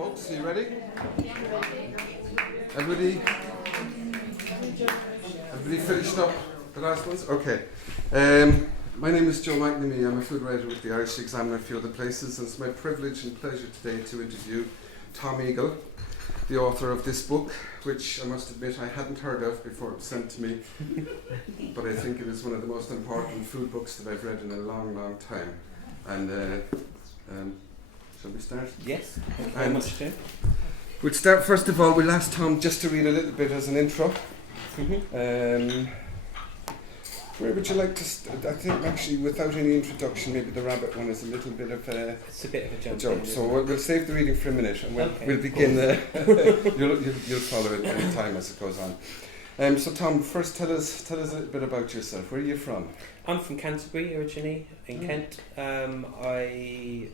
folks. Are you ready? Everybody finished up the last ones? Okay. My name is Joe McNamee. I'm a food writer with the Irish Examiner and a few other places, and it's my privilege and pleasure today to interview Thom Eagle, the author of this book, which I must admit I hadn't heard of before it was sent to me, but I think it is one of the most important food books that I've read in a long, long time. And shall we start? Yes, thank you very much, Jim. We'll start, first of all, we'll ask Thom just to read a little bit as an intro. Where would you like to I think actually without any introduction, maybe the rabbit one is a little bit of a... It's a bit of a jump. So we'll save the reading for a minute and we'll begin. You'll follow it in time as it goes on. So Thom, first tell us a little bit about yourself. Where are you from? I'm from Canterbury originally, in Kent. I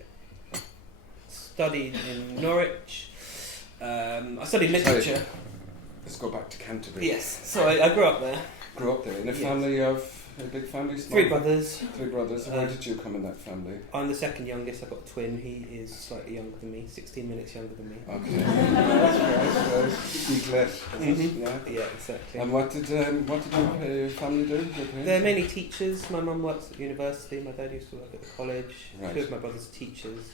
studied in Norwich. I studied literature. Sorry. Let's go back to Canterbury. Yes, so I grew up there. Grew up there in a family of... A big family? Three brothers. Three brothers. Where did you come in that family? I'm the second youngest. I've got a twin. He is slightly younger than me, 16 minutes younger than me. Okay. That's right. Yeah, exactly. And what did your family do? They're mainly teachers. My mum works at university. My dad used to work at the college. Right. Two of my brothers are teachers.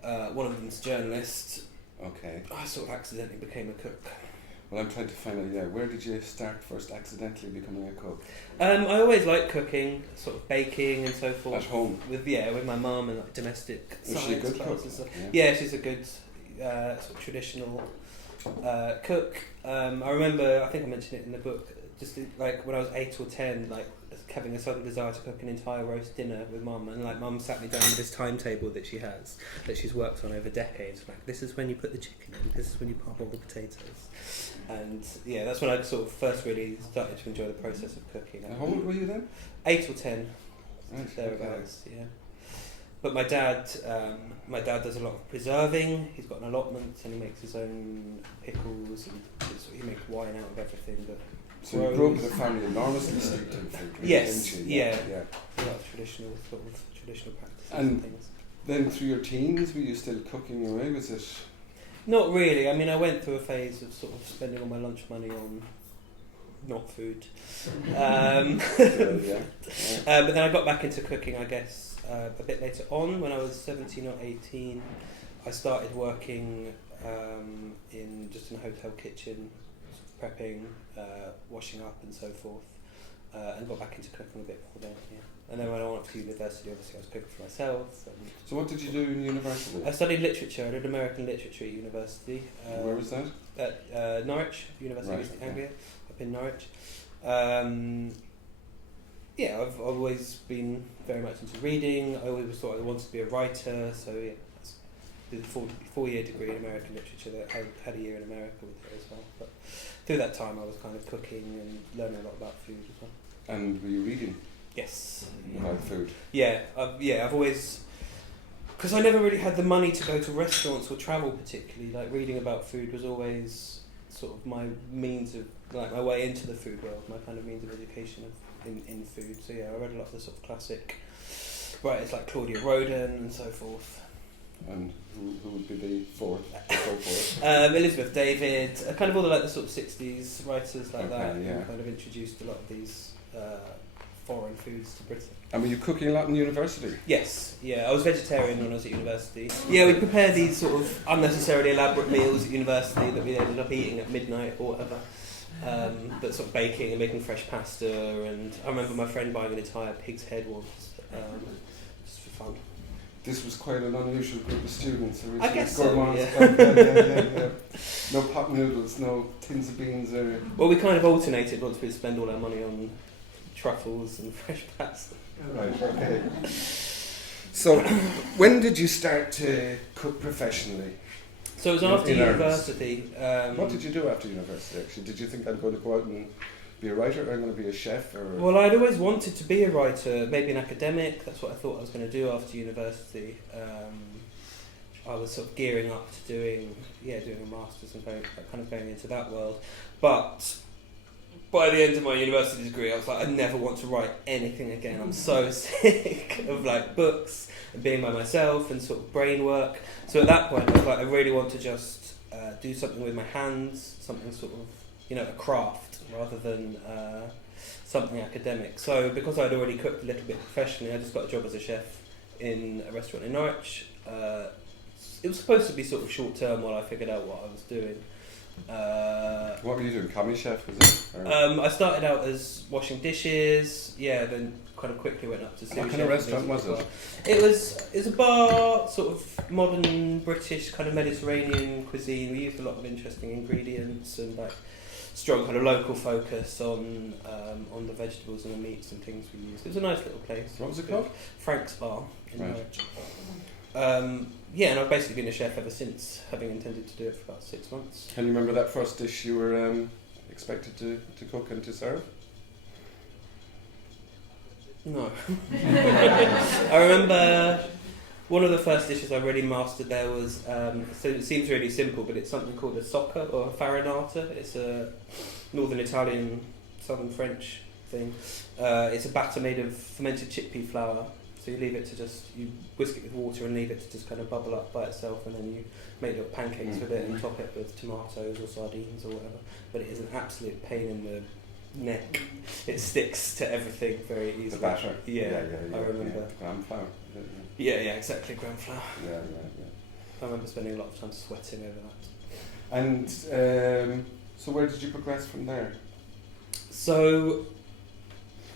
One of them's a journalist. Okay. I sort of accidentally became a cook. Well, I'm trying to find out, where did you start first accidentally becoming a cook? I always liked cooking, sort of baking and so forth. At home? With my mum and like domestic Was science she a good classes cook? and stuff. Yeah. Yeah, she's a good sort of traditional cook. I remember, I think I mentioned it in the book, just like when I was 8 or 10, like having a sudden desire to cook an entire roast dinner with mum, and like mum sat me down with this timetable that she has, that she's worked on over decades. Like, this is when you put the chicken in, this is when you parboil the potatoes. And yeah, that's when I sort of first really started to enjoy the process of cooking. How old were you then? 8 or 10, right, thereabouts. Yeah. But my dad does a lot of preserving. He's got an allotment and he makes his own pickles and he makes wine out of everything. But so you grew up in a family enormously steeped in food, really, yes, didn't you? Yeah. A lot of traditional practices and and things. Then through your teens, were you still cooking away? Was it? Not really. I mean, I went through a phase of sort of spending all my lunch money on not food. But then I got back into cooking, I guess, a bit later on. When I was 17 or 18, I started working in a hotel kitchen, prepping, washing up and so forth, and got back into cooking a bit more then, yeah. And then when I went off to university, obviously I was cooking for myself. So what did you do in university? I studied literature. I did American literature at university. Where was that? At Norwich, University of East Anglia, up in Norwich. I've always been very much into reading. I always thought I wanted to be a writer, so yeah, I did a 4-year degree in American literature. That I had a year in America with it as well. But through that time, I was kind of cooking and learning a lot about food as well. And were you reading? Yes. About food? Yeah, I've always... Because I never really had the money to go to restaurants or travel particularly. Like, reading about food was always sort of my means of... like, my way into the food world, my kind of means of education in food. So yeah, I read a lot of the sort of classic writers like Claudia Roden and so forth. And who would be the fourth? So forth? Elizabeth David, kind of all the sort of 60s writers like that, yeah. who kind of introduced a lot of these foreign foods to Britain. And were you cooking a lot in university? Yes, yeah, I was vegetarian when I was at university. Yeah, we'd prepare these sort of unnecessarily elaborate meals at university that we ended up eating at midnight or whatever. But sort of baking and making fresh pasta, and I remember my friend buying an entire pig's head once, just for fun. This was quite an unusual group of students. I guess so, yeah. No pot noodles, no tins of beans. Well, we kind of alternated once we'd spend all our money on truffles and fresh pasta. Right, okay. So, when did you start to cook professionally? So it was after university. What did you do after university, actually? Did you think I'm going to go out and be a writer, or I'm going to be a chef? Or? Well, I'd always wanted to be a writer, maybe an academic. That's what I thought I was going to do after university. I was sort of gearing up to doing a master's and kind of going into that world. But by the end of my university degree, I was like, I never want to write anything again. I'm so sick of like books and being by myself and sort of brain work. So at that point, I was like, I really want to just do something with my hands, something sort of, a craft rather than something academic. So because I'd already cooked a little bit professionally, I just got a job as a chef in a restaurant in Norwich. It was supposed to be sort of short term while I figured out what I was doing. What were you doing? Commis chef, was it? I started out as washing dishes, then kind of quickly went up to sous chef. What kind of restaurant was it? It was a bar, sort of modern British kind of Mediterranean cuisine. We used a lot of interesting ingredients and like strong kind of local focus on the vegetables and the meats and things we used. It was a nice little place. What was it called? Frank's Bar in Right. Norwich. And I've basically been a chef ever since, having intended to do it for about 6 months. Can you remember that first dish you were expected to cook and to serve? No. I remember one of the first dishes I really mastered there was, so it seems really simple, but it's something called a socca or a farinata. It's a northern Italian, southern French thing. It's a batter made of fermented chickpea flour. So you leave it to you whisk it with water and leave it to just kind of bubble up by itself, and then you make little pancakes with it and top it with tomatoes or sardines or whatever. But it is an absolute pain in the neck. It sticks to everything very easily. The batter? Yeah, I remember. Yeah. Gram flour? Yeah, exactly, gram flour. Yeah. I remember spending a lot of time sweating over that. And so where did you progress from there? So...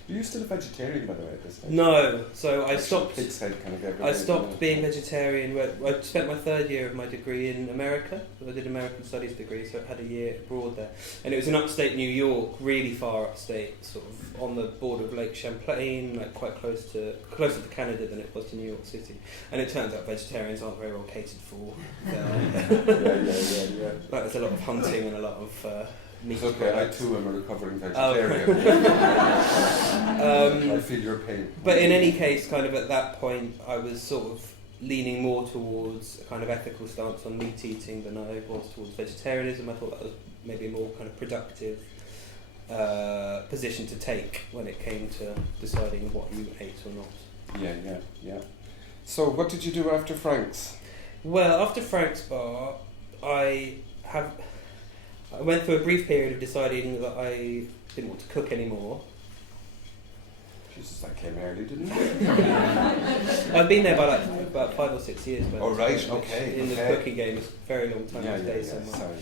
Are you still a vegetarian, by the way, at this stage? No, so I stopped. Pig's head kind of gave I stopped being vegetarian. I spent my third year of my degree in America. I did American Studies degree, so I had a year abroad there. And it was in upstate New York, really far upstate, sort of on the border of Lake Champlain, like quite closer to Canada than it was to New York City. And it turns out vegetarians aren't very well catered for there. Yeah. Like, there's a lot of hunting and a lot of meat. It's okay, I too am a recovering vegetarian. I feel your pain. But in any case, kind of at that point, I was sort of leaning more towards a kind of ethical stance on meat eating than I was towards vegetarianism. I thought that was maybe a more kind of productive position to take when it came to deciding what you ate or not. Yeah. So what did you do after Frank's? Well, after Frank's Bar, I went through a brief period of deciding that I didn't want to cook anymore. Jesus, that came early, didn't it? I've been there by like about 5 or 6 years. Oh, right, okay. In the cooking game, it's a very long time to stay somewhere.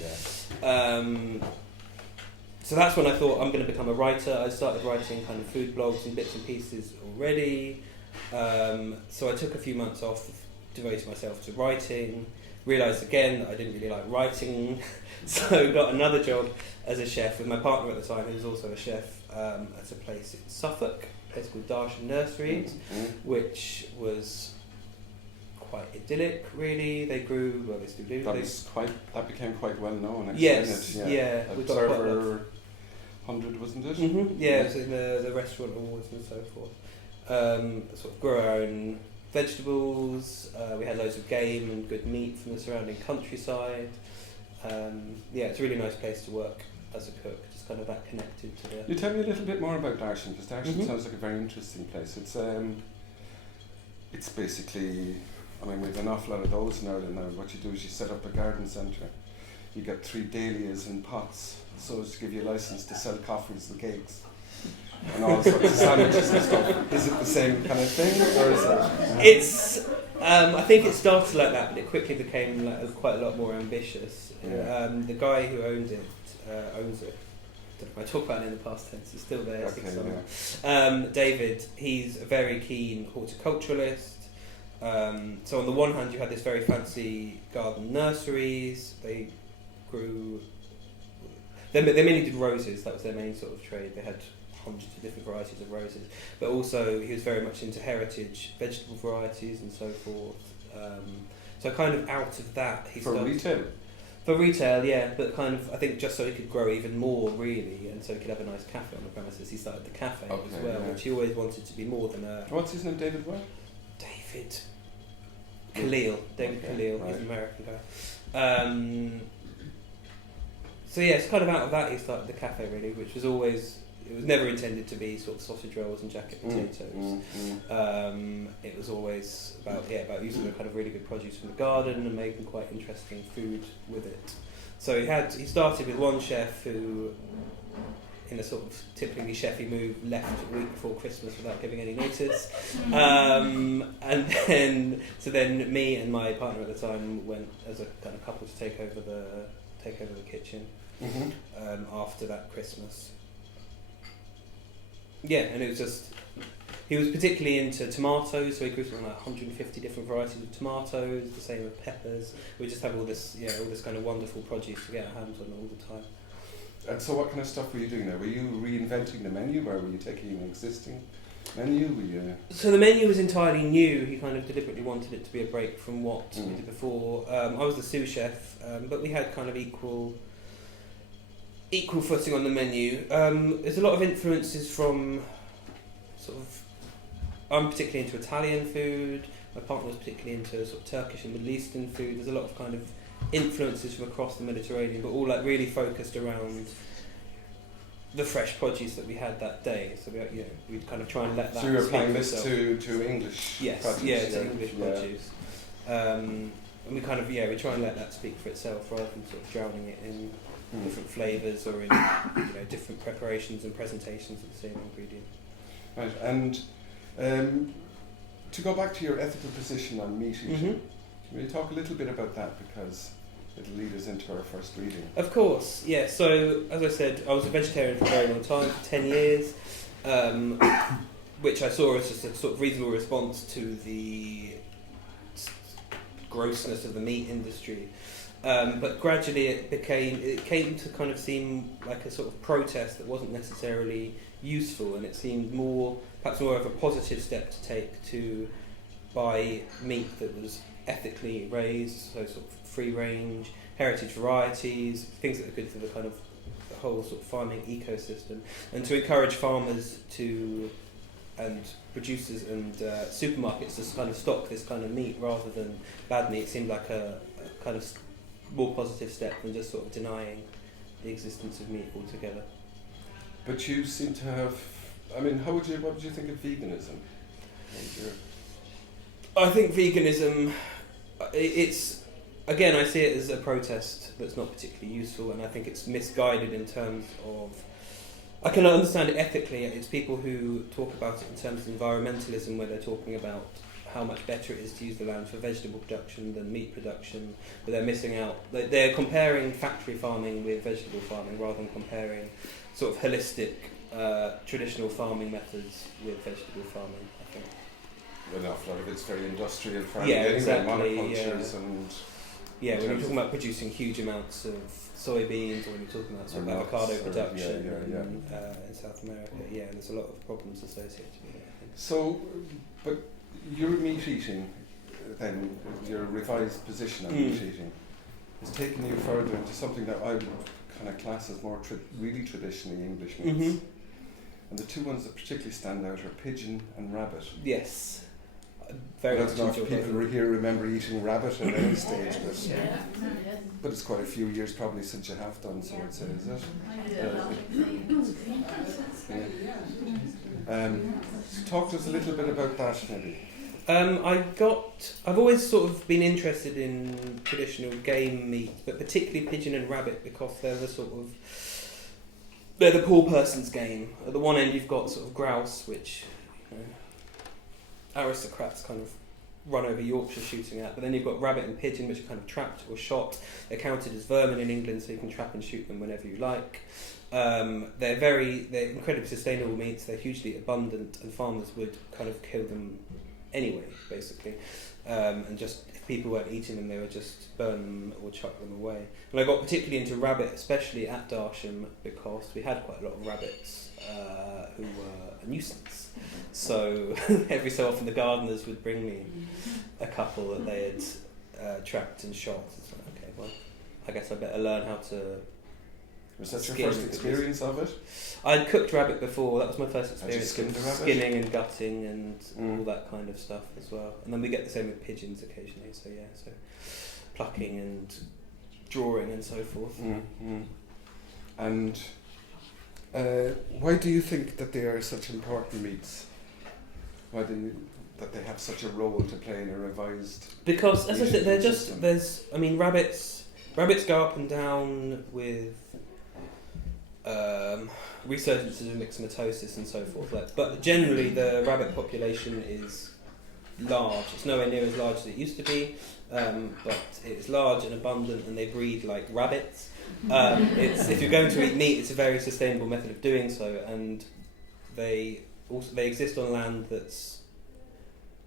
So that's when I thought I'm going to become a writer. I started writing kind of food blogs and bits and pieces already. So I took a few months off, devoted myself to writing. Realised again that I didn't really like writing, so got another job as a chef with my partner at the time, who was also a chef, at a place in Suffolk, a place called Darsham Nurseries, which was quite idyllic, really. They grew, well, they still do. That became quite well known. Yes, yeah. We got Observer 100, wasn't it? Yeah, it was in the restaurant awards and so forth. Sort of grew our own vegetables, we had loads of game and good meat from the surrounding countryside. It's a really nice place to work as a cook, just kind of that connected to the... You tell me a little bit more about Darsham, because Darsham sounds like a very interesting place. It's basically, I mean, we have an awful lot of those in Ireland now. What you do is you set up a garden centre, you get 3 dahlias in pots, so as to give you a licence to sell coffees and cakes. And all sorts of sandwiches and stuff. Is it the same kind of thing, or is it? It's. I think it started like that, but it quickly became quite a lot more ambitious. Yeah. The guy who owns it. I don't know if I talk about it in the past tense. It's still there. Okay, David. He's a very keen horticulturalist. So on the one hand, you had this very fancy garden nurseries. They grew. They mainly did roses. That was their main sort of trade. They had hundreds of different varieties of roses, but also he was very much into heritage vegetable varieties and so forth. So kind of out of that, he started retail. For retail, yeah, but kind of I think just so he could grow even more, really, and so he could have a nice cafe on the premises. He started the cafe as well, which he always wanted to be more than a. What's his name? David what? David Khalil. David Khalil. Right. He's an American guy. So yeah, it's kind of out of that he started the cafe really, which was always, it was never intended to be sort of sausage rolls and jacket potatoes. It was always about using the kind of really good produce from the garden and making quite interesting food with it. So he started with one chef who, in a sort of typically chefy move, left a week before Christmas without giving any notice. And then me and my partner at the time went as a kind of couple to take over the kitchen after that Christmas. Yeah, and it was just, he was particularly into tomatoes, so he grew something like 150 different varieties of tomatoes, the same with peppers. We just have all this kind of wonderful produce to get our hands on all the time. And so what kind of stuff were you doing there? Were you reinventing the menu, or were you taking an existing menu? So the menu was entirely new. He kind of deliberately wanted it to be a break from what we did before. I was the sous chef, but we had kind of equal footing on the menu. There's a lot of influences from I'm particularly into Italian food, my partner was particularly into sort of Turkish and Middle Eastern food. There's a lot of kind of influences from across the Mediterranean, but all like really focused around the fresh produce that we had that day. So we'd kind of try and let that. So you were applying speak this to English yes, produce? To English produce. And we kind of we try and let that speak for itself rather than sort of drowning it in different flavours or in different preparations and presentations of the same ingredient. Right, and to go back to your ethical position on meat eating, will you talk a little bit about that, because it'll lead us into our first reading? Of course, yeah. So as I said, I was a vegetarian for a very long time, for 10 years, which I saw as just a sort of reasonable response to the grossness of the meat industry. But gradually it came to kind of seem like a sort of protest that wasn't necessarily useful, and it seemed perhaps more of a positive step to take to buy meat that was ethically raised, so sort of free range, heritage varieties, things that are good for the kind of the whole sort of farming ecosystem, and to encourage farmers and producers and supermarkets to kind of stock this kind of meat rather than bad meat seemed like a kind of more positive step than just sort of denying the existence of meat altogether. But you seem to have, what would you think of veganism? I think veganism, it's, again, I see it as a protest that's not particularly useful, and I think it's misguided in terms of, I can understand it ethically. It's people who talk about it in terms of environmentalism, where they're talking about how much better it is to use the land for vegetable production than meat production, but they're missing out. They're comparing factory farming with vegetable farming rather than comparing sort of holistic traditional farming methods with vegetable farming, I think. An awful lot of it's very industrial farming, exactly, monocultures and... Yeah, when you're talking about producing huge amounts of soybeans, or when you're talking about sort of avocado production in South America, and there's a lot of problems associated with it, I think. So, but your meat eating, then, your revised position on meat eating, has taken you further into something that I would kind of class as more really traditionally English meats. And the two ones that particularly stand out are pigeon and rabbit. Yes. I don't know if people here remember eating rabbit at any stage, but it's quite a few years probably since you have done so, I'd say, is it? Talk to us a little bit about that, maybe. I've always sort of been interested in traditional game meat, but particularly pigeon and rabbit, because they're the poor person's game. At the one end you've got sort of grouse, which aristocrats kind of run over Yorkshire shooting at, but then you've got rabbit and pigeon, which are kind of trapped or shot. They're counted as vermin in England, so you can trap and shoot them whenever you like. They're incredibly sustainable meats. They're hugely abundant, and farmers would kind of kill them anyway, basically. And just if people weren't eating them, they would just burn them or chuck them away. And I got particularly into rabbit, especially at Darsham, because we had quite a lot of rabbits who were a nuisance. So every so often the gardeners would bring me a couple that they had trapped and shot. It's like, okay, well, I guess I better learn how to. Was that your first experience of it? I'd cooked rabbit before. That was my first experience of skinning and gutting and all that kind of stuff as well. And then we get the same with pigeons occasionally. So plucking and drawing and so forth. And why do you think that they are such important meats? Why do you that they have such a role to play in a revised? Because, as I said, they're just system? rabbits go up and down with resurgences of myxomatosis and so forth. But generally, the rabbit population is large. It's nowhere near as large as it used to be, but it's large and abundant, and they breed like rabbits. If you're going to eat meat, it's a very sustainable method of doing so, and they exist on land that's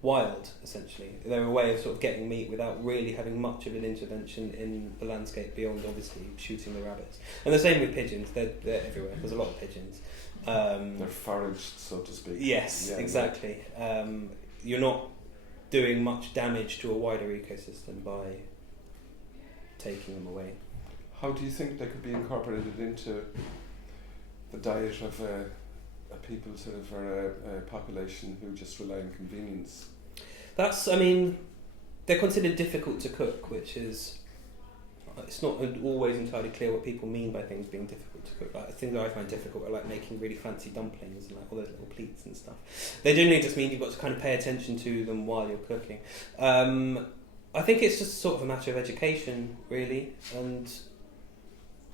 wild, essentially. They're a way of sort of getting meat without really having much of an intervention in the landscape beyond obviously shooting the rabbits. And the same with pigeons. They're everywhere. There's a lot of pigeons. They're foraged, so to speak. Yes, yeah, exactly. You're not doing much damage to a wider ecosystem by taking them away. How do you think they could be incorporated into the diet of a people or a population who just rely on convenience? They're considered difficult to cook, which is, it's not always entirely clear what people mean by things being difficult to cook. Like, things that I find difficult are like making really fancy dumplings and like all those little pleats and stuff. They generally just mean you've got to kind of pay attention to them while you're cooking. I think it's just sort of a matter of education, really, and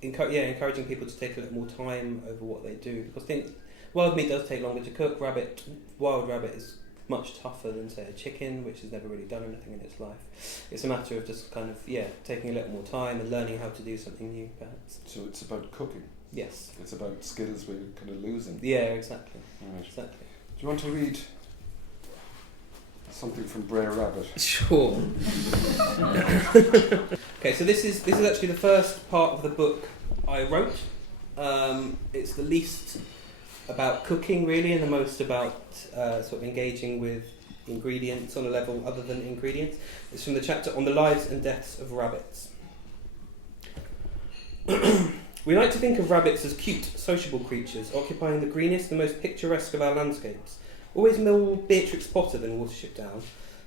encouraging people to take a little more time over what they do, because wild meat does take longer to cook. Wild rabbit is much tougher than, say, a chicken, which has never really done anything in its life. It's a matter of just kind of, taking a little more time and learning how to do something new, perhaps. So it's about cooking? Yes. It's about skills we're kind of losing? Yeah, exactly. Right. Exactly. Do you want to read something from Brer Rabbit? Sure. Okay, so this is actually the first part of the book I wrote. It's the least about cooking, really, and the most about sort of engaging with ingredients on a level other than ingredients. It's from the chapter on the lives and deaths of rabbits. We like to think of rabbits as cute, sociable creatures, occupying the greenest and most picturesque of our landscapes, always more Beatrix Potter than Watership Down,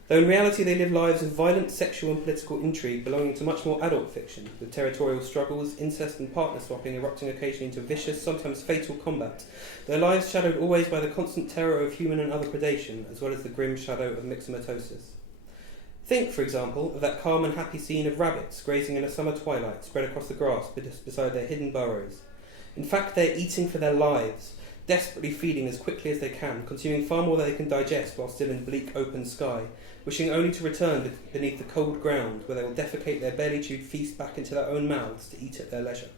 though in reality they live lives of violent sexual and political intrigue belonging to much more adult fiction, with territorial struggles, incest and partner swapping erupting occasionally into vicious, sometimes fatal combat, their lives shadowed always by the constant terror of human and other predation, as well as the grim shadow of myxomatosis. Think, for example, of that calm and happy scene of rabbits grazing in a summer twilight spread across the grass beside their hidden burrows. In fact, they're eating for their lives, desperately feeding as quickly as they can, consuming far more than they can digest while still in bleak open sky, wishing only to return beneath the cold ground, where they will defecate their barely-chewed feast back into their own mouths to eat at their leisure.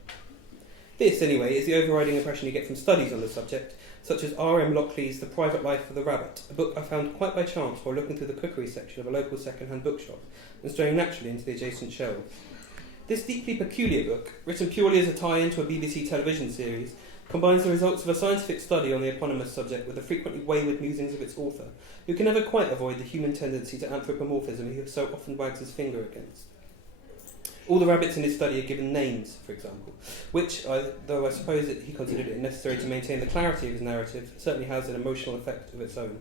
This, anyway, is the overriding impression you get from studies on the subject, such as R.M. Lockley's The Private Life of the Rabbit, a book I found quite by chance while looking through the cookery section of a local second-hand bookshop and straying naturally into the adjacent shelves. This deeply peculiar book, written purely as a tie-in to a BBC television series, combines the results of a scientific study on the eponymous subject with the frequently wayward musings of its author, who can never quite avoid the human tendency to anthropomorphism he so often wags his finger against. All the rabbits in his study are given names, for example, which, though I suppose he considered it necessary to maintain the clarity of his narrative, certainly has an emotional effect of its own.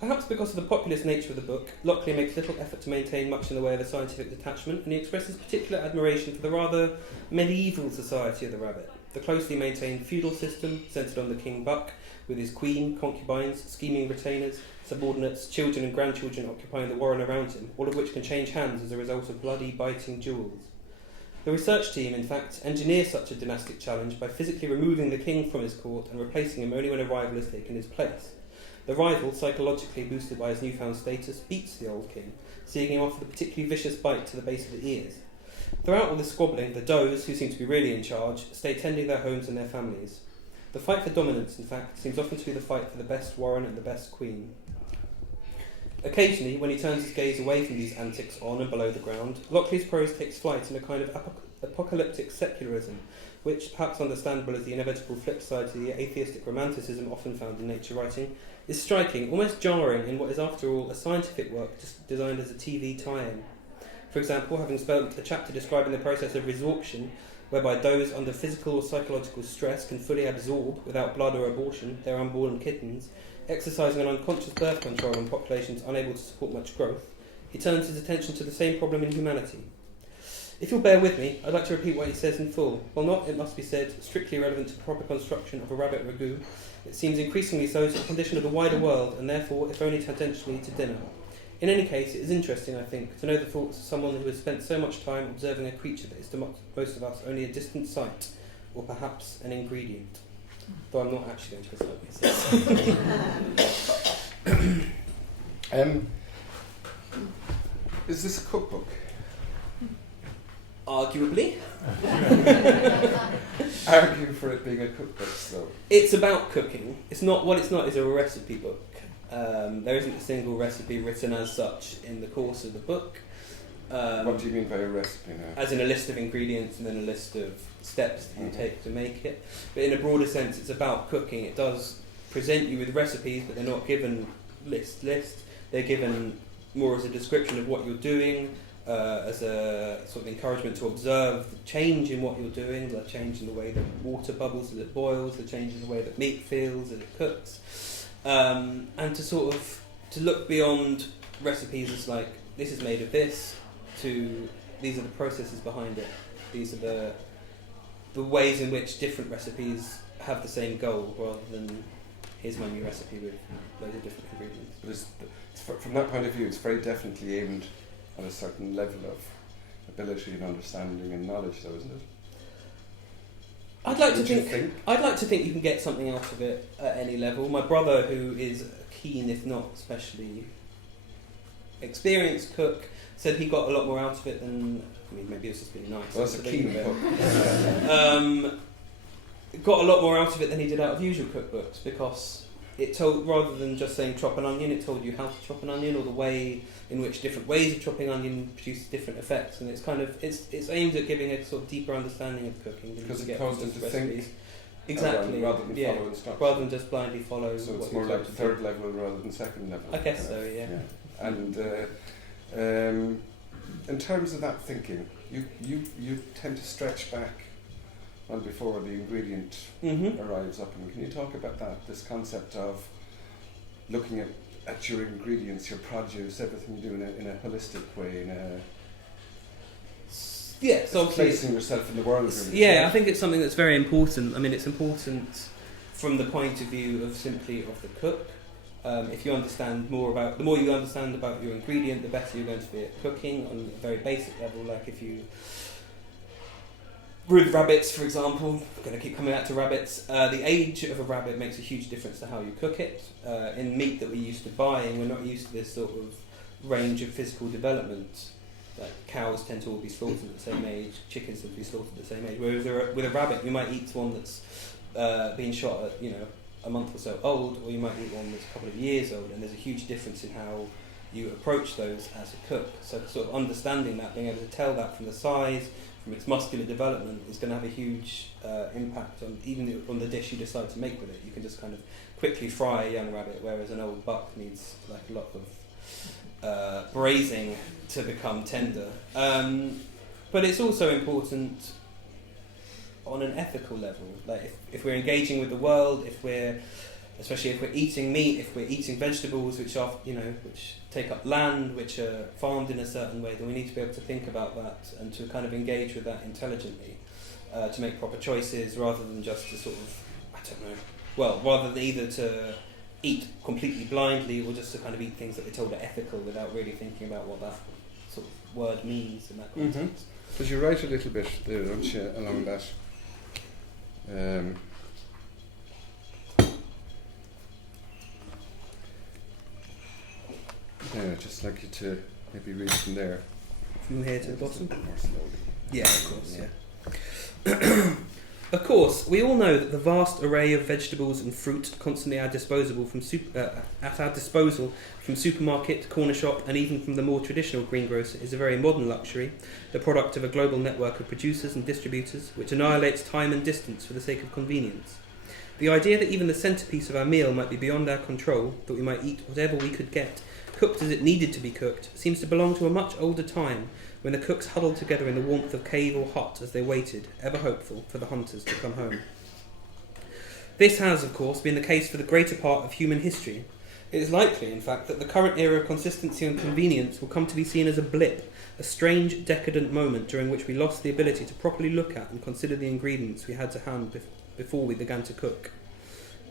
Perhaps because of the populist nature of the book, Lockley makes little effort to maintain much in the way of a scientific detachment, and he expresses particular admiration for the rather medieval society of the rabbit, the closely maintained feudal system centred on the king buck, with his queen, concubines, scheming retainers, subordinates, children and grandchildren occupying the warren around him, all of which can change hands as a result of bloody, biting duels. The research team, in fact, engineer such a dynastic challenge by physically removing the king from his court and replacing him only when a rival has taken his place. The rival, psychologically boosted by his newfound status, beats the old king, seeing him off with a particularly vicious bite to the base of the ears. Throughout all this squabbling, the does, who seem to be really in charge, stay tending their homes and their families. The fight for dominance, in fact, seems often to be the fight for the best warren and the best queen. Occasionally, when he turns his gaze away from these antics on and below the ground, Lockley's prose takes flight in a kind of apocalyptic secularism, which, perhaps understandable as the inevitable flip side to the atheistic romanticism often found in nature writing, is striking, almost jarring in what is after all a scientific work designed as a TV tie-in. For example, having spent a chapter describing the process of resorption, whereby those under physical or psychological stress can fully absorb, without blood or abortion, their unborn kittens, exercising an unconscious birth control on populations unable to support much growth, he turns his attention to the same problem in humanity. If you'll bear with me, I'd like to repeat what he says in full. While not, it must be said, strictly relevant to the proper construction of a rabbit ragout, it seems increasingly so to the condition of the wider world, and therefore, if only tangentially, to dinner. In any case, it is interesting, I think, to know the thoughts of someone who has spent so much time observing a creature that is to most of us only a distant sight, or perhaps an ingredient. Though I'm not actually going to present this. Is this a cookbook? Arguably. Argue for it being a cookbook, so. It's about cooking. It's not is a recipe book. There isn't a single recipe written as such in the course of the book. What do you mean by a recipe now? As in a list of ingredients and then a list of steps that you take to make it. But in a broader sense, it's about cooking. It does present you with recipes, but they're not given lists. They're given more as a description of what you're doing, as a sort of encouragement to observe the change in what you're doing, the change in the way that water bubbles as it boils, the change in the way that meat feels as it cooks, and to sort of to look beyond recipes as like this is made of this to these are the processes behind it. These are the ways in which different recipes have the same goal, rather than here's my new recipe with loads of different ingredients. But from that point of view, it's very definitely aimed at a certain level of ability and understanding and knowledge, though, isn't it? I'd like to think you can get something out of it at any level. My brother, who is a keen, if not especially experienced cook, said he got a lot more out of it than. I mean, maybe it's just being nice. Well, that's a keen cook. Got a lot more out of it than he did out of usual cookbooks, because it told, rather than just saying chop an onion, it told you how to chop an onion, or the way in which different ways of chopping onion produce different effects, and it's kind of it's aimed at giving a sort of deeper understanding of cooking than because you it get caused them to recipes. think Exactly. rather than follow instructions. Rather than just blindly follow. So what it's more you're like told to third do. level rather than second level. I guess so. Yeah. And in terms of that thinking, you tend to stretch back well before the ingredient arrives up. And can you talk about that? This concept of looking at your ingredients, your produce, everything you do in a holistic way, So placing yourself in the world. Really. Yeah, I think it's something that's very important. I mean, it's important from the point of view of simply of the cook. If you understand more about, the more you understand about your ingredient, the better you're going to be at cooking on a very basic level. Like if you, with rabbits, for example, I'm going to keep coming back to rabbits. The age of a rabbit makes a huge difference to how you cook it. In meat that we're used to buying, we're not used to this sort of range of physical development. Like cows tend to all be slaughtered at the same age, chickens tend to be slaughtered at the same age. Whereas with a rabbit, you might eat one that's been shot at, a month or so old, or you might eat one that's a couple of years old, and there's a huge difference in how you approach those as a cook. So sort of understanding that, being able to tell that from the size, from its muscular development, is going to have a huge impact on even on the dish you decide to make with it. You can just kind of quickly fry a young rabbit, whereas an old buck needs like a lot of braising to become tender. But it's also important on an ethical level. Like if we're engaging with the world, especially if we're eating meat, if we're eating vegetables which are, which take up land, which are farmed in a certain way, then we need to be able to think about that and to kind of engage with that intelligently, to make proper choices rather than just to sort of, rather than either to eat completely blindly or just to kind of eat things that we're told are ethical without really thinking about what that sort of word means in that context. Because you write a little bit there, don't you, along that. I'd just like you to maybe read from there. From here to the bottom? More slowly. Yeah, of course, yeah. Of course, we all know that the vast array of vegetables and fruit constantly at our disposal from supermarket, corner shop, and even from the more traditional greengrocer is a very modern luxury, the product of a global network of producers and distributors, which annihilates time and distance for the sake of convenience. The idea that even the centrepiece of our meal might be beyond our control, that we might eat whatever we could get, cooked as it needed to be cooked, seems to belong to a much older time, when the cooks huddled together in the warmth of cave or hut as they waited, ever hopeful, for the hunters to come home. This has, of course, been the case for the greater part of human history, It is likely, in fact, that the current era of consistency and convenience will come to be seen as a blip, a strange, decadent moment during which we lost the ability to properly look at and consider the ingredients we had to hand before we began to cook.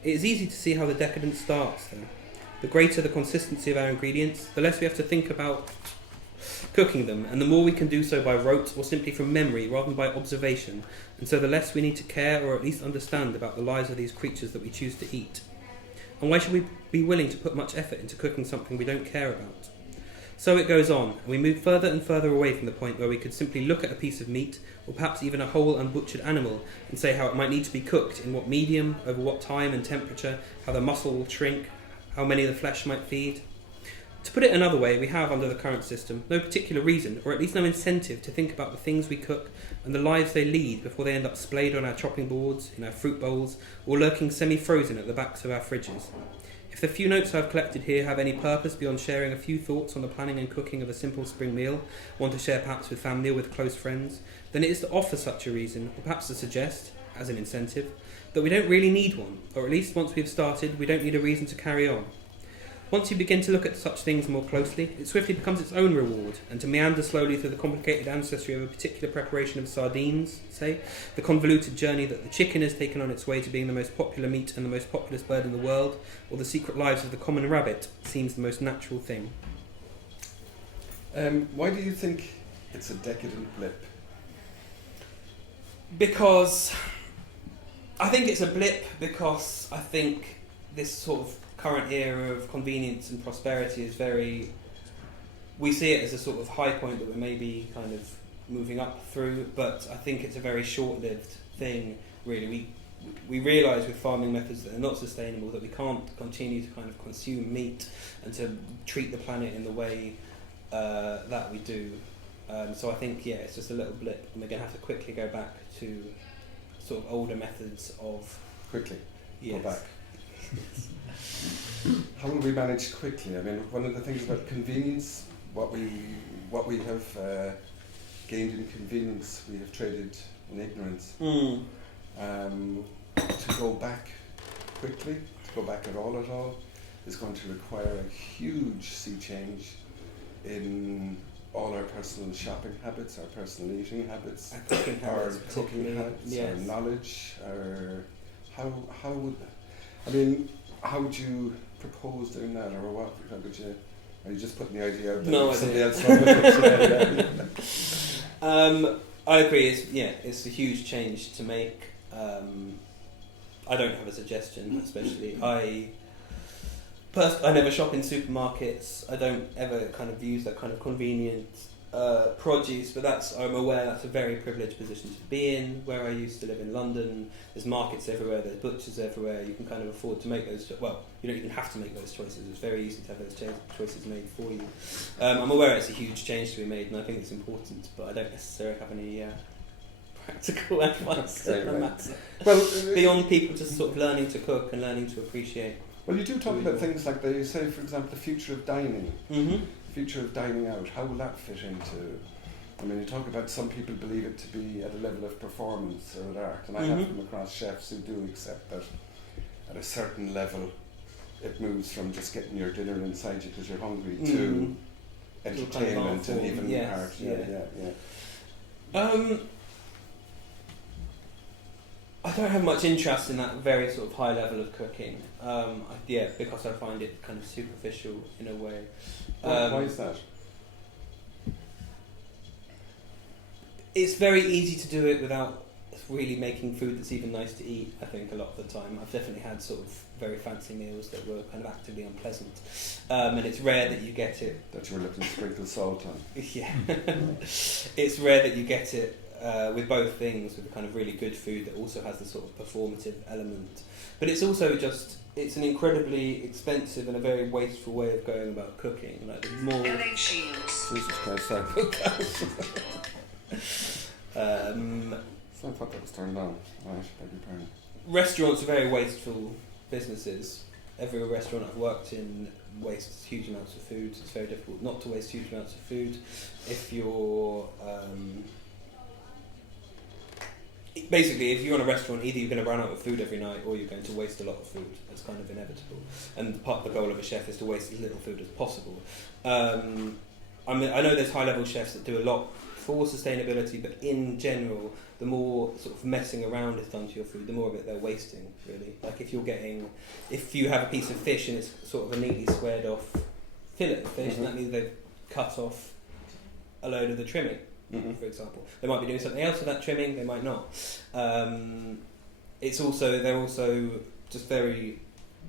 It is easy to see how the decadence starts, though. The greater the consistency of our ingredients, the less we have to think about cooking them, and the more we can do so by rote or simply from memory rather than by observation, and so the less we need to care or at least understand about the lives of these creatures that we choose to eat. And why should we be willing to put much effort into cooking something we don't care about? So it goes on, and we move further and further away from the point where we could simply look at a piece of meat, or perhaps even a whole unbutchered animal, and say how it might need to be cooked, in what medium, over what time and temperature, how the muscle will shrink, how many the flesh might feed. To put it another way, we have, under the current system, no particular reason, or at least no incentive, to think about the things we cook and the lives they lead before they end up splayed on our chopping boards, in our fruit bowls, or lurking semi-frozen at the backs of our fridges. If the few notes I've collected here have any purpose beyond sharing a few thoughts on the planning and cooking of a simple spring meal, one to share perhaps with family or with close friends, then it is to offer such a reason, or perhaps to suggest, as an incentive, that we don't really need one, or at least once we've started, we don't need a reason to carry on. Once you begin to look at such things more closely, it swiftly becomes its own reward, and to meander slowly through the complicated ancestry of a particular preparation of sardines, say, the convoluted journey that the chicken has taken on its way to being the most popular meat and the most populous bird in the world, or the secret lives of the common rabbit, seems the most natural thing. Why do you think it's a decadent blip? Because I think it's a blip because I think this sort of current era of convenience and prosperity is very... We see it as a sort of high point that we're maybe kind of moving up through, but I think it's a very short-lived thing, really. We realise with farming methods that are not sustainable that we can't continue to kind of consume meat and to treat the planet in the way that we do. So I think, yeah, it's just a little blip, and we're going to have to quickly go back to sort of older methods of... Quickly? Yes. Go back. How will we manage quickly? I mean, one of the things about convenience, what we have gained in convenience, we have traded in ignorance. To go back quickly, to go back at all, is going to require a huge sea change in all our personal shopping habits, our personal eating habits, our cooking habits, our knowledge, how would you propose doing that, or what? How could you? Are you just putting the idea out there? No, somebody else run with it? I agree. It's a huge change to make. I don't have a suggestion, especially. I never shop in supermarkets. I don't ever kind of use that kind of convenient produce, but I'm aware that's a very privileged position to be in. Where I used to live in London, there's markets everywhere, there's butchers everywhere. You can kind of afford to make those. Well, you don't even have to make those choices. It's very easy to have those choices made for you. I'm aware it's a huge change to be made, and I think it's important, but I don't necessarily have any practical advice on the matter. Well, beyond people just sort of learning to cook and learning to appreciate. Well, you do talk about things like they say, for example, the future of dining. Mm-hmm. Future of dining out. How will that fit into? I mean, you talk about some people believe it to be at a level of performance or at art, and I have come across chefs who do accept that at a certain level, it moves from just getting your dinner inside you because you're hungry to entertainment and even art. Yeah. I don't have much interest in that very sort of high level of cooking. Because I find it kind of superficial in a way. Why is that? It's very easy to do it without really making food that's even nice to eat, I think, a lot of the time. I've definitely had sort of very fancy meals that were kind of actively unpleasant. And it's rare that you get it... That you were looking to sprinkle salt on. Yeah. It's rare that you get it with both things, with a kind of really good food that also has the sort of performative element. But it's also just... It's an incredibly expensive and a very wasteful way of going about cooking. Like the more... Jesus Christ, sorry. So I thought that was turned on. Right, beg your pardon. Restaurants are very wasteful businesses. Every restaurant I've worked in wastes huge amounts of food. It's very difficult not to waste huge amounts of food if you're... basically, if you're on a restaurant, either you're going to run out of food every night, or you're going to waste a lot of food. It's kind of inevitable. And part of the goal of a chef is to waste as little food as possible. I know there's high-level chefs that do a lot for sustainability, but in general, the more sort of messing around is done to your food, the more of it they're wasting, really. Like if you have a piece of fish and it's sort of a neatly squared off fillet of fish, that means they've cut off a load of the trimming, for example. They might be doing something else with that trimming, they might not. They're also just very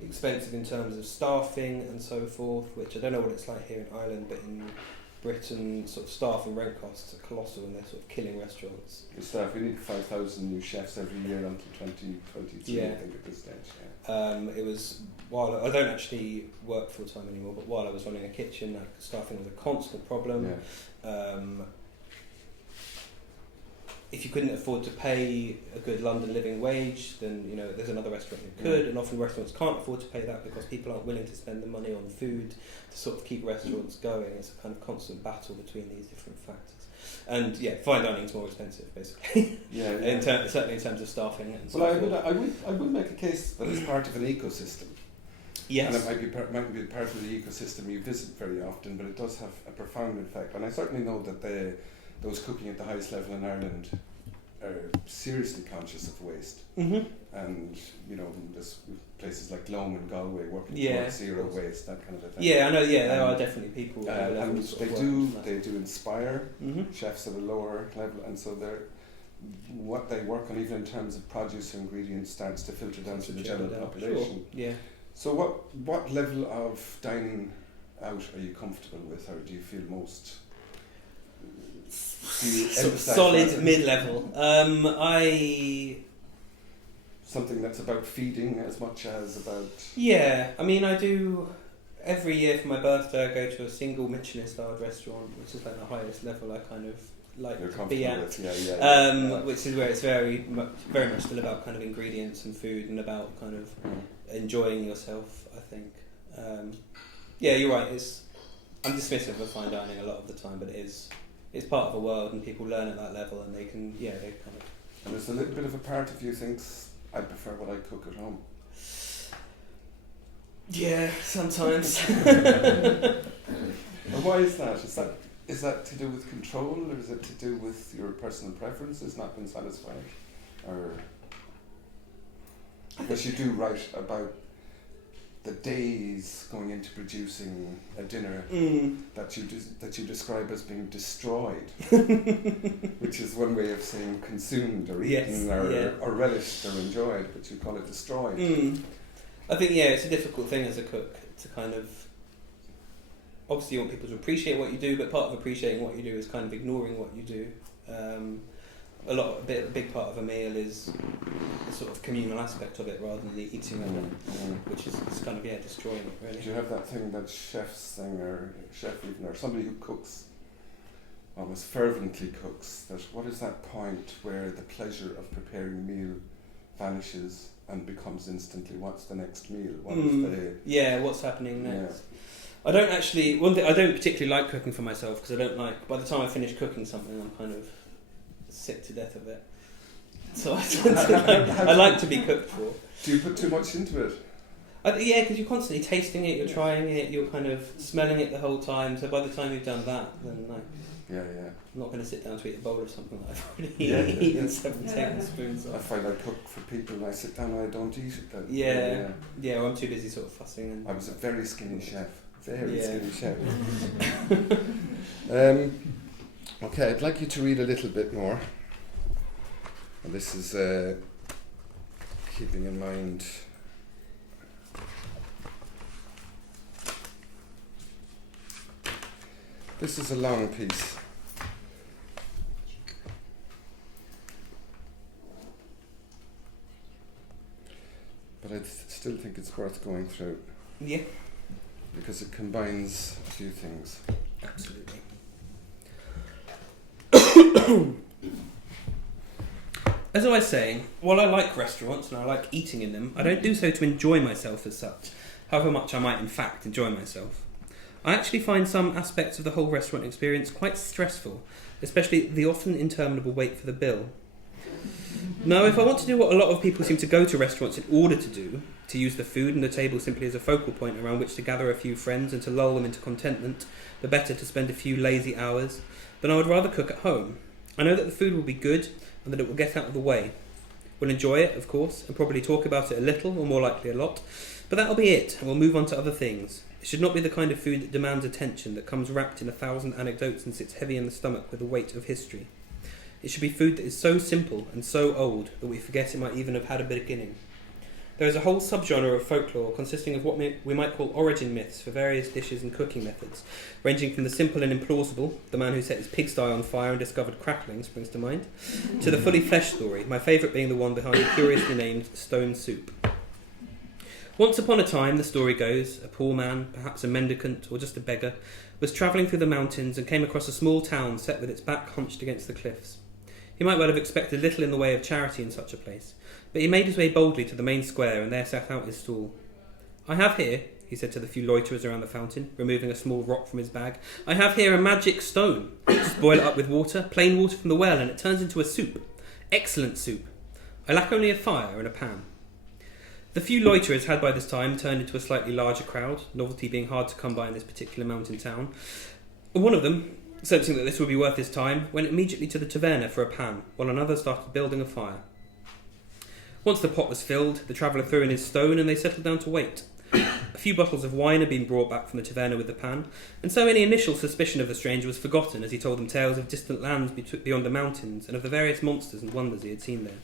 expensive in terms of staffing and so forth, which I don't know what it's like here in Ireland, but in Britain, sort of staff and rent costs are colossal, and they're sort of killing restaurants. The staff, we need 5,000 new chefs every year until 2023, I think, at this stage. It was, while I don't actually work full time anymore, but while I was running a kitchen, like, staffing was a constant problem. If you couldn't afford to pay a good London living wage, then there's another restaurant who could, and often restaurants can't afford to pay that because people aren't willing to spend the money on food to sort of keep restaurants going. It's a kind of constant battle between these different factors. And fine dining is more expensive, basically. Certainly in terms of staffing and so forth. I would make a case that it's part of an ecosystem. Yes. And it might be part of the ecosystem you visit very often, but it does have a profound effect. And I certainly know that those cooking at the highest level in Ireland are seriously conscious of waste. And there's places like Loam and Galway working towards zero waste, that kind of a thing. Yeah, I know. There are definitely people. And they do inspire chefs at a lower level, and so what they work on, even in terms of produce or ingredients, starts to filter down to the general population. Sure. Yeah. So what level of dining out are you comfortable with, or do you feel most? Solid mid-level. Something that's about feeding as much as about... Yeah, I mean, I do... Every year for my birthday I go to a single Michelin-starred restaurant, which is like the highest level I kind of like to be at. Which is where it's very much still about kind of ingredients and food, and about kind of enjoying yourself, I think. You're right, I'm dismissive of fine dining a lot of the time, but it's part of a world, and people learn at that level, and they can, they kind of... And there's a little bit of a part of you thinks, I prefer what I cook at home. Yeah, sometimes. And why is that? Is that to do with control, or is it to do with your personal preferences not being satisfied? Or... Because you do write about the days going into producing a dinner that you describe as being destroyed, which is one way of saying consumed or eaten or relished or enjoyed, but you call it destroyed. I think it's a difficult thing as a cook to kind of... Obviously you want people to appreciate what you do, but part of appreciating what you do is kind of ignoring what you do. A big part of a meal is the sort of communal aspect of it rather than the eating of it, which is kind of destroying it, really. Do you have that thing that chefs sing, or chef even, or somebody who cooks, almost fervently cooks, that what is that point where the pleasure of preparing a meal vanishes and becomes instantly what's the next meal? What's happening next? I don't actually... One thing, I don't particularly like cooking for myself, because I don't like... By the time I finish cooking something, I'm kind of sick to death of it. So I like to be cooked for. Do you put too much into it? Because you're constantly tasting it, you're trying it, you're kind of smelling it the whole time. So by the time you've done that, then I'm not going to sit down to eat a bowl of something that I've already eaten 7 tablespoons of. I find I cook for people and I sit down and I don't eat it then. Well, I'm too busy sort of fussing. I was a very skinny chef. Skinny chef. Okay, I'd like you to read a little bit more. And this is keeping in mind this is a long piece. But I still think it's worth going through. Yeah. Because it combines a few things. Absolutely. As I was saying, while I like restaurants and I like eating in them, I don't do so to enjoy myself as such, however much I might in fact enjoy myself. I actually find some aspects of the whole restaurant experience quite stressful, especially the often interminable wait for the bill. No, if I want to do what a lot of people seem to go to restaurants in order to do, to use the food and the table simply as a focal point around which to gather a few friends and to lull them into contentment, the better to spend a few lazy hours, then I would rather cook at home. I know that the food will be good and that it will get out of the way. We'll enjoy it, of course, and probably talk about it a little, or more likely a lot, but that'll be it, and we'll move on to other things. It should not be the kind of food that demands attention, that comes wrapped in 1,000 anecdotes and sits heavy in the stomach with the weight of history. It should be food that is so simple and so old that we forget it might even have had a beginning. There is a whole subgenre of folklore consisting of what we might call origin myths for various dishes and cooking methods, ranging from the simple and implausible, the man who set his pigsty on fire and discovered crackling springs to mind, to the fully fleshed story, my favourite being the one behind the curiously named stone soup. Once upon a time, the story goes, a poor man, perhaps a mendicant or just a beggar, was travelling through the mountains and came across a small town set with its back hunched against the cliffs. He might well have expected little in the way of charity in such a place, but he made his way boldly to the main square and there sat out his stall. "I have here," he said to the few loiterers around the fountain, removing a small rock from his bag, "I have here a magic stone. Just boil it up with water, plain water from the well, and it turns into a soup. Excellent soup. I lack only a fire and a pan." The few loiterers had by this time turned into a slightly larger crowd, novelty being hard to come by in this particular mountain town. One of them, sensing that this would be worth his time, went immediately to the taverna for a pan, while another started building a fire. Once the pot was filled, the traveller threw in his stone and they settled down to wait. A few bottles of wine had been brought back from the taverna with the pan, and so any initial suspicion of the stranger was forgotten as he told them tales of distant lands beyond the mountains and of the various monsters and wonders he had seen there.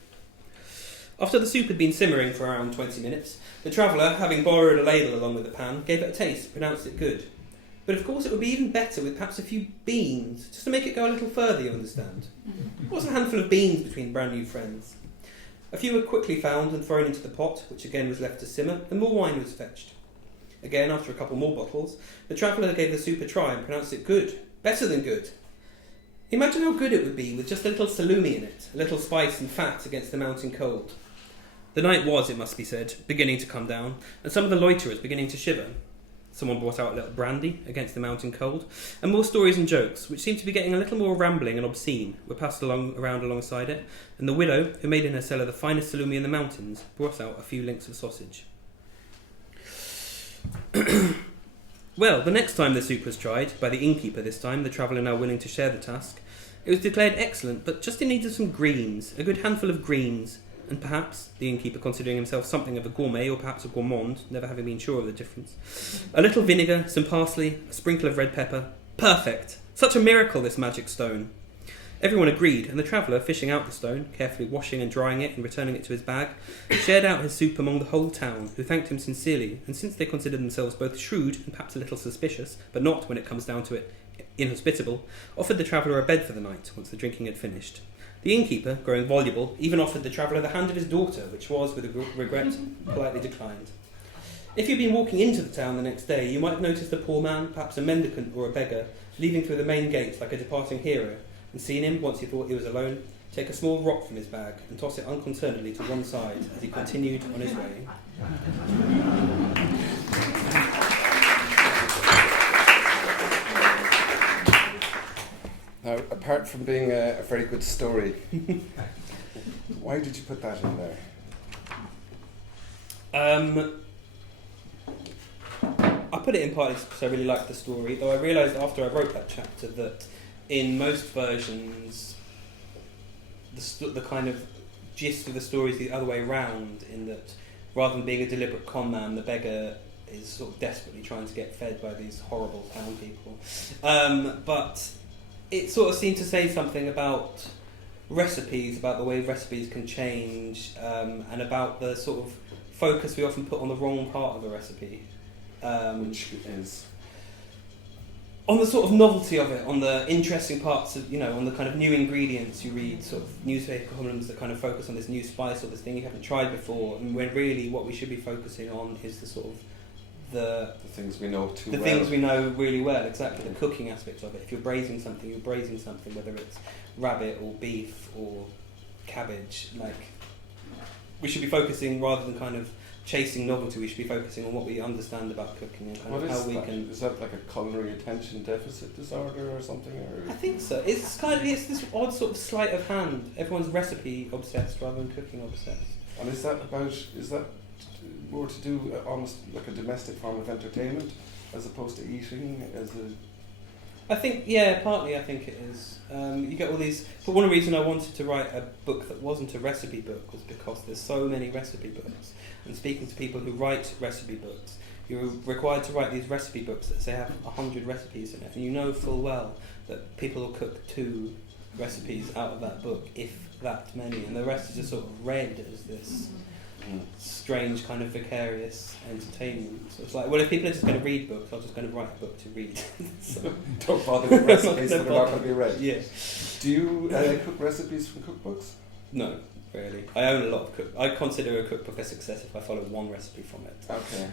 After the soup had been simmering for around 20 minutes, the traveller, having borrowed a ladle along with the pan, gave it a taste and pronounced it good. But of course it would be even better with perhaps a few beans, just to make it go a little further, you understand. What's a handful of beans between brand new friends? A few were quickly found and thrown into the pot, which again was left to simmer, and more wine was fetched. Again, after a couple more bottles, the traveller gave the soup a try and pronounced it good. Better than good. Imagine how good it would be with just a little salumi in it, a little spice and fat against the mountain cold. The night was, it must be said, beginning to come down, and some of the loiterers beginning to shiver. Someone brought out a little brandy against the mountain cold, and more stories and jokes, which seemed to be getting a little more rambling and obscene, were passed around alongside it, and the widow, who made in her cellar the finest salumi in the mountains, brought out a few links of sausage. Well, the next time the soup was tried, by the innkeeper this time, the traveller now willing to share the task, it was declared excellent, but just in need of some greens, a good handful of greens, and perhaps, the innkeeper considering himself something of a gourmet or perhaps a gourmand, never having been sure of the difference, a little vinegar, some parsley, a sprinkle of red pepper. Perfect! Such a miracle, this magic stone. Everyone agreed, and the traveller, fishing out the stone, carefully washing and drying it and returning it to his bag, shared out his soup among the whole town, who thanked him sincerely, and since they considered themselves both shrewd and perhaps a little suspicious, but not, when it comes down to it, inhospitable, offered the traveller a bed for the night, once the drinking had finished. The innkeeper, growing voluble, even offered the traveller the hand of his daughter, which was, with regret, politely declined. If you'd been walking into the town the next day, you might have noticed a poor man, perhaps a mendicant or a beggar, leaving through the main gates like a departing hero, and seen him, once he thought he was alone, take a small rock from his bag and toss it unconcernedly to one side as he continued on his way. Now, apart from being a very good story, why did you put that in there? I put it in partly because I really liked the story, though I realised after I wrote that chapter that in most versions the kind of gist of the story is the other way round, in that rather than being a deliberate con man, the beggar is sort of desperately trying to get fed by these horrible town people. But it sort of seemed to say something about recipes, about the way recipes can change, and about the sort of focus we often put on the wrong part of the recipe. Which is? On the sort of novelty of it, on the interesting parts of, on the kind of new ingredients. You read sort of newspaper columns that kind of focus on this new spice or this thing you haven't tried before, and when really what we should be focusing on is the sort of the things we know too well. The things we know really well, exactly, the cooking aspect of it. If you're braising something, whether it's rabbit or beef or cabbage. Like, we should be focusing rather than kind of chasing novelty. We should be focusing on what we understand about cooking and What how is we that? can. Is that like a culinary attention deficit disorder or something? I Or think so. It's this odd sort of sleight of hand. Everyone's recipe obsessed rather than cooking obsessed. and is that more to do almost like a domestic form of entertainment as opposed to eating as a? I think, partly I think it is. You get all these... But one reason I wanted to write a book that wasn't a recipe book was because there's so many recipe books. And speaking to people who write recipe books, you're required to write these recipe books that say have 100 recipes in it. And you know full well that people will cook 2 recipes out of that book, if that many. And the rest is just sort of read as this strange kind of vicarious entertainment. So it's like, well, if people are just going to read books, I'm just going to write a book to read. So don't bother with recipes that are not going to be read. Yeah. Do you cook recipes from cookbooks? No, really. I own a lot of I consider a cookbook a success if I follow one recipe from it. Okay.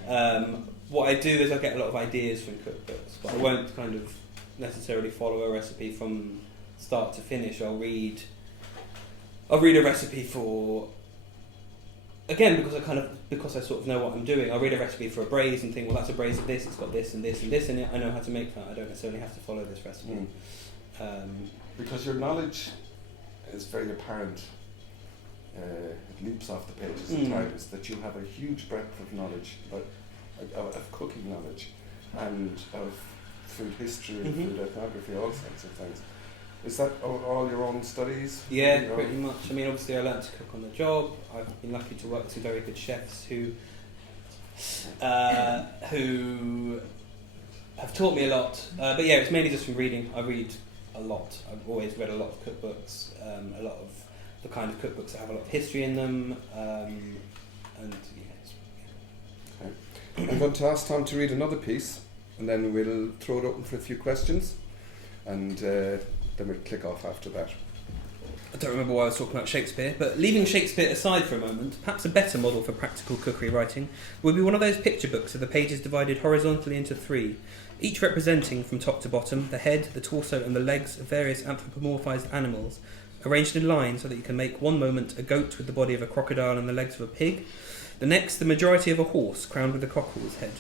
What I do is I get a lot of ideas from cookbooks, but I won't kind of necessarily follow a recipe from start to finish. I'll read a recipe for. Again, because I sort of know what I'm doing, I'll read a recipe for a braise and think, well, that's a braise of this, it's got this and this and this in it, I know how to make that, I don't necessarily have to follow this recipe. Because your knowledge is very apparent, it leaps off the pages at times, that you have a huge breadth of knowledge, of cooking knowledge, and of food history, food ethnography, all sorts of things. Is that all your own studies? Yeah, pretty much. I mean, obviously I learned to cook on the job. I've been lucky to work with some very good chefs who have taught me a lot. But yeah, it's mainly just from reading. I read a lot. I've always read a lot of cookbooks, a lot of the kind of cookbooks that have a lot of history in them. And yeah. Okay. I'm going to ask Tom to read another piece, and then we'll throw it open for a few questions, and then we'll click off after that. I don't remember why I was talking about Shakespeare, but leaving Shakespeare aside for a moment, perhaps a better model for practical cookery writing would be one of those picture books with the pages divided horizontally into 3, each representing, from top to bottom, the head, the torso and the legs of various anthropomorphised animals, arranged in line so that you can make one moment a goat with the body of a crocodile and the legs of a pig, the next the majority of a horse crowned with a cockerel's head.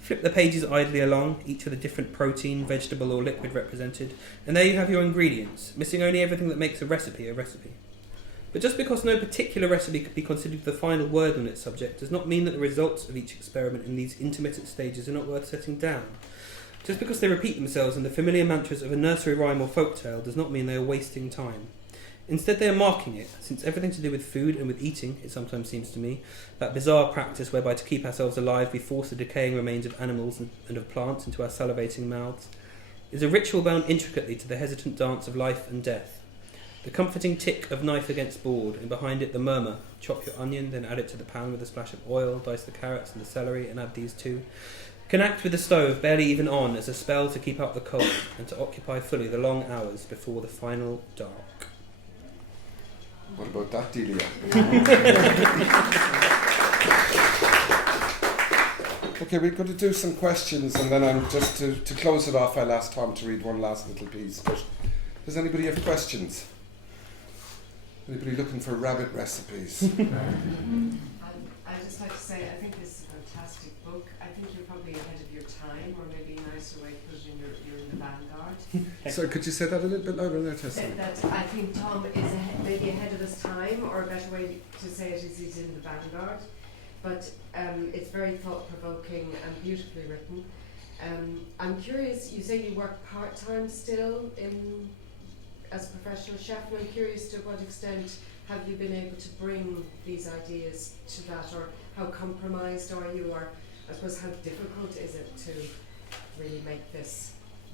Flip the pages idly along, each with a different protein, vegetable or liquid represented, and there you have your ingredients, missing only everything that makes a recipe a recipe. But just because no particular recipe could be considered the final word on its subject does not mean that the results of each experiment in these intermittent stages are not worth setting down. Just because they repeat themselves in the familiar mantras of a nursery rhyme or folktale does not mean they are wasting time. Instead they are marking it, since everything to do with food and with eating, it sometimes seems to me, that bizarre practice whereby to keep ourselves alive we force the decaying remains of animals and of plants into our salivating mouths, is a ritual bound intricately to the hesitant dance of life and death. The comforting tick of knife against board, and behind it the murmur, chop your onion, then add it to the pan with a splash of oil, dice the carrots and the celery and add these too, can act with the stove barely even on as a spell to keep out the cold and to occupy fully the long hours before the final dark. What about that, Delia? Okay, we're going to do some questions, and then I'm just to close it off, I'll ask Tom to read one last little piece. But does anybody have questions? Anybody looking for rabbit recipes? I'd just like to say, I think this is a fantastic book. I think you're probably ahead of your time, or maybe a nicer way to put it, you're in the vanguard. So could you say that a little bit louder there, Tessa? That I think Tom is maybe ahead of his time, or a better way to say it is he's in the vanguard. But it's very thought-provoking and beautifully written. I'm curious, you say you work part-time still as a professional chef, and I'm curious to what extent have you been able to bring these ideas to that, or how compromised are you, or I suppose how difficult is it to really make this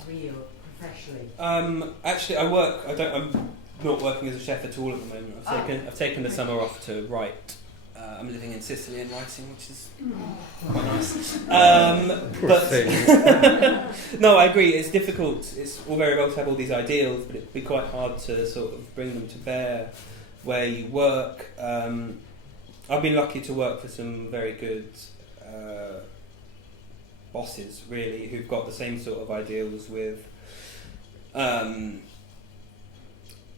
real professionally? Actually, I'm not working as a chef at all at the moment. I've taken the summer off to write. I'm living in Sicily and writing, which is quite nice. Poor thing. No, I agree. It's difficult. It's all very well to have all these ideals, but it'd be quite hard to sort of bring them to bear where you work. I've been lucky to work for some very good bosses, really, who've got the same sort of ideals with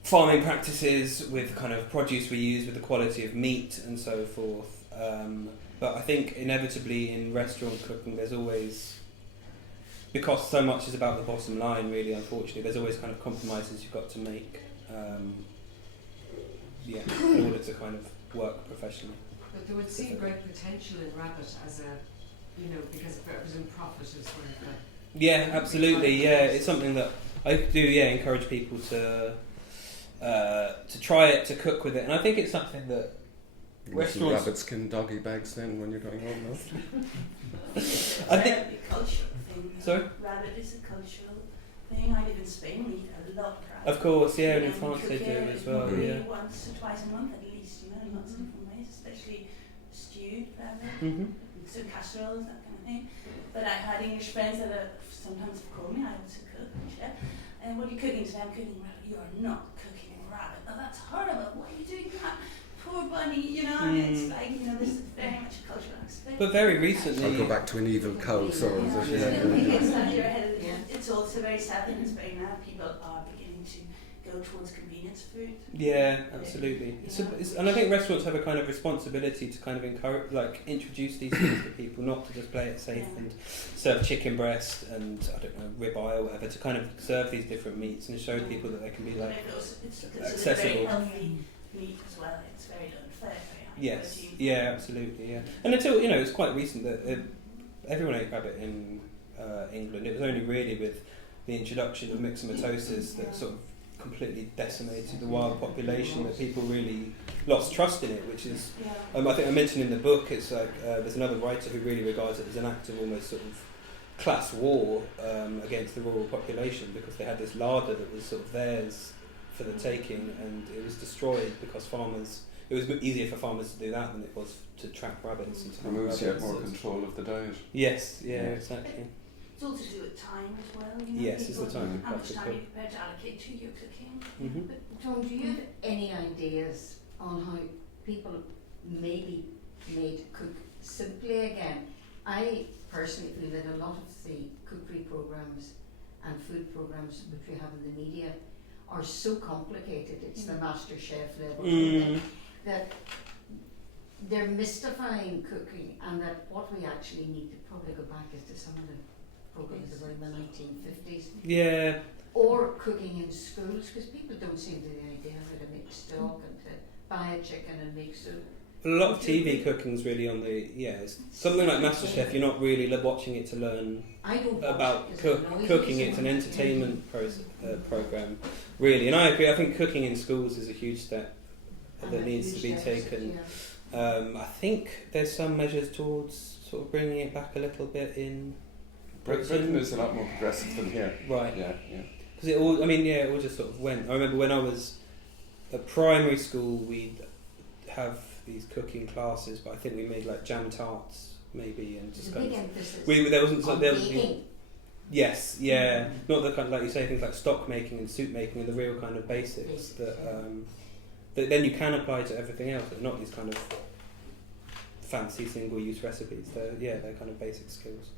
farming practices, with kind of produce we use, with the quality of meat and so forth. But I think inevitably in restaurant cooking there's always, because so much is about the bottom line really, unfortunately, there's always kind of compromises you've got to make in order to kind of work professionally. But there would seem great potential in rabbit as a, because if it was in profit as well. Yeah, absolutely. Yeah, it's something that I do. Yeah, encourage people to try it, to cook with it, and I think it's something that restaurants. Rabbit skin doggy bags then when you're going home, no? I think a cultural thing. Sorry? Rabbit is a cultural thing. I live in Spain. We eat a lot of rabbit. Of course, yeah, and in we France they cook do it as well. Yeah. Once or twice a month at least. In lots of different ways, especially stewed rabbit. Mhm. So casseroles, that kind of thing. But I've had English friends that sometimes have called me. I was a cook, chef. And what are you cooking today? I'm cooking rabbit. You are not cooking rabbit. Oh, that's horrible. Why are you doing that? Poor bunny, and it's like, this is very much a cultural aspect. But very recently, I'll go back to an evil cow, so It's also very sad in Spain now. People are beginning to go towards convenience food. Yeah, absolutely. And I think restaurants have a kind of responsibility to kind of encourage, introduce these things to people, not to just play it safe and serve chicken breast and ribeye or whatever. To kind of serve these different meats and show people that they can be it's accessible. Very healthy meat as well. It's very low in fat, very high protein. Yeah, absolutely. Yeah, and until it's quite recent that everyone ate rabbit in England. It was only really with the introduction of myxomatosis that sort of completely decimated the wild population that people really lost trust in it, which is I think I mentioned in the book, it's like there's another writer who really regards it as an act of almost sort of class war against the rural population, because they had this larder that was sort of theirs for the taking, and it was destroyed because it was easier for farmers to do that than it was to trap rabbits and to have removes yet more rabbits. control of the diet. Yes, exactly. It's all to do with time as well. Yes, it's the time. How much time you're prepared to allocate to your cooking. Mm-hmm. But Tom, do you have any ideas on how people may be made to cook simply again? I personally feel that a lot of the cookery programs and food programs which we have in the media are so complicated. It's the master chef level that they're mystifying cooking, and that what we actually need to probably go back is to some of the programs around the 1950s. Yeah. Or cooking in schools, because people don't seem to the idea of how to make stock and to buy a chicken and make soup. A lot of TV cooking's really on the it's something like MasterChef. You're not really watching it to learn about cooking. It's an entertainment program, really. And I agree. I think cooking in schools is a huge step that needs to be taken. I think there's some measures towards sort of bringing it back a little bit in Britain is a lot more progressive than here. Right. Yeah. Because it all just sort of went. I remember when I was at primary school, we'd have these cooking classes, but I think we made like jam tarts maybe, and just kind of there wasn't yes, yeah, not the kind of, like you say, things like stock making and soup making and the real kind of basics that then you can apply to everything else, but not these kind of fancy single use recipes. They're kind of basic skills.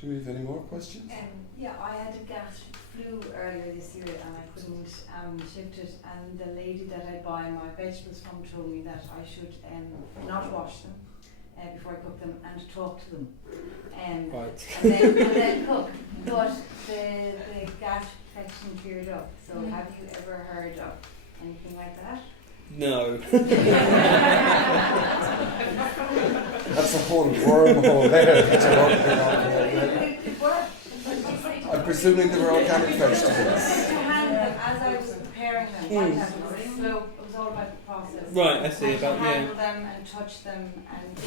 Do we have any more questions? I had a gastric flu earlier this year and I couldn't shift it, and the lady that I buy my vegetables from told me that I should not wash them before I cook them and talk to them Right. and then cook. But the gastric infection cleared up. So have you ever heard of anything like that? No. That's a whole wormhole there that you're opening up. I'm presuming they were organic vegetables. As I was preparing them, it was all about the process. Right, I see. About handle them and touch them and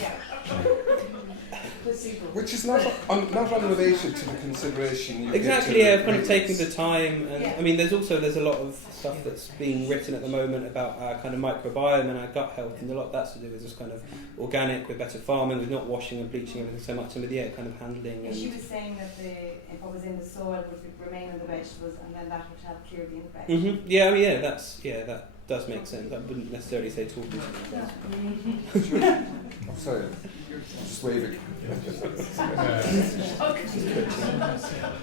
Which is not unrelated to the consideration you exactly, give to kind of taking the time, and I mean, there's a lot of stuff that's being written at the moment about our kind of microbiome and our gut health, and a lot of that's to do with just kind of organic, with better farming, with not washing and bleaching everything so much, and with kind of handling. And she was saying that what was in the soil would remain in the vegetables, and then that would help clear the infection. Mm-hmm. That does make sense. I wouldn't necessarily say talking to them. I'm sorry, just waving.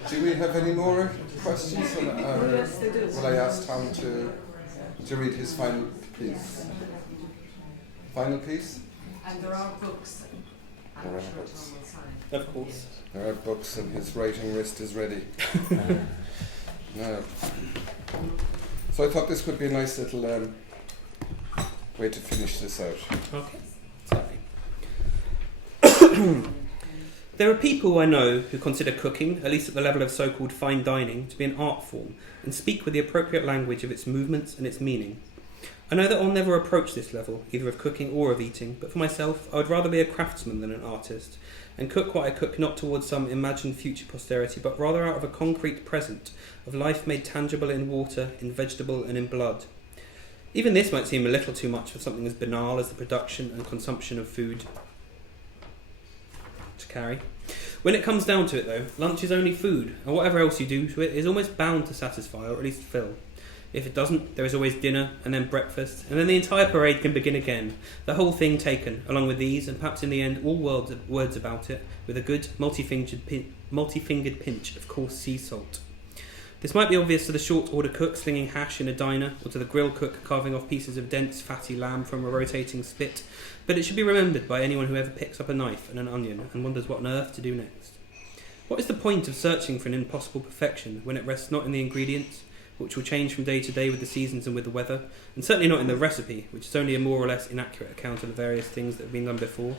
Do we have any more questions? Will I ask Tom to read his final piece? Final piece? And there are books. I'm There are sure books. Tom will sign. Of course. There are books and his writing wrist is ready. No. So I thought this would be a nice little way to finish this out. Okay. Sorry. There are people I know who consider cooking, at least at the level of so-called fine dining, to be an art form and speak with the appropriate language of its movements and its meaning. I know that I'll never approach this level, either of cooking or of eating, but for myself, I would rather be a craftsman than an artist, and cook what I cook not towards some imagined future posterity, but rather out of a concrete present, of life made tangible in water, in vegetable and in blood. Even this might seem a little too much for something as banal as the production and consumption of food to carry. When it comes down to it though, lunch is only food, and whatever else you do to it is almost bound to satisfy, or at least fill. If it doesn't, there is always dinner, and then breakfast, and then the entire parade can begin again, the whole thing taken, along with these, and perhaps in the end all words about it, with a good multi-fingered pinch of coarse sea salt. This might be obvious to the short order cook slinging hash in a diner, or to the grill cook carving off pieces of dense fatty lamb from a rotating spit, but it should be remembered by anyone who ever picks up a knife and an onion and wonders what on earth to do next. What is the point of searching for an impossible perfection when it rests not in the ingredients, which will change from day to day with the seasons and with the weather, and certainly not in the recipe, which is only a more or less inaccurate account of the various things that have been done before,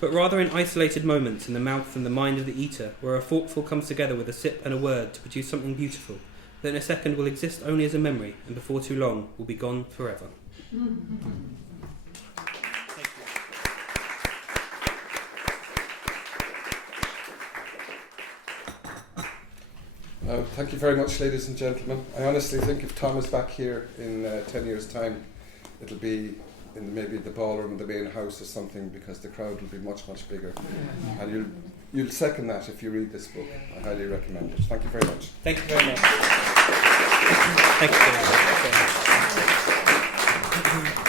but rather in isolated moments in the mouth and the mind of the eater, where a forkful comes together with a sip and a word to produce something beautiful, that in a second will exist only as a memory, and before too long will be gone forever. Thank you very much, ladies and gentlemen. I honestly think if Tom is back here in 10 years' time, it'll be in maybe the ballroom of the main house or something, because the crowd will be much, much bigger. And you'll second that if you read this book. I highly recommend it. Thank you very much. Thank you very much. Thank you very much.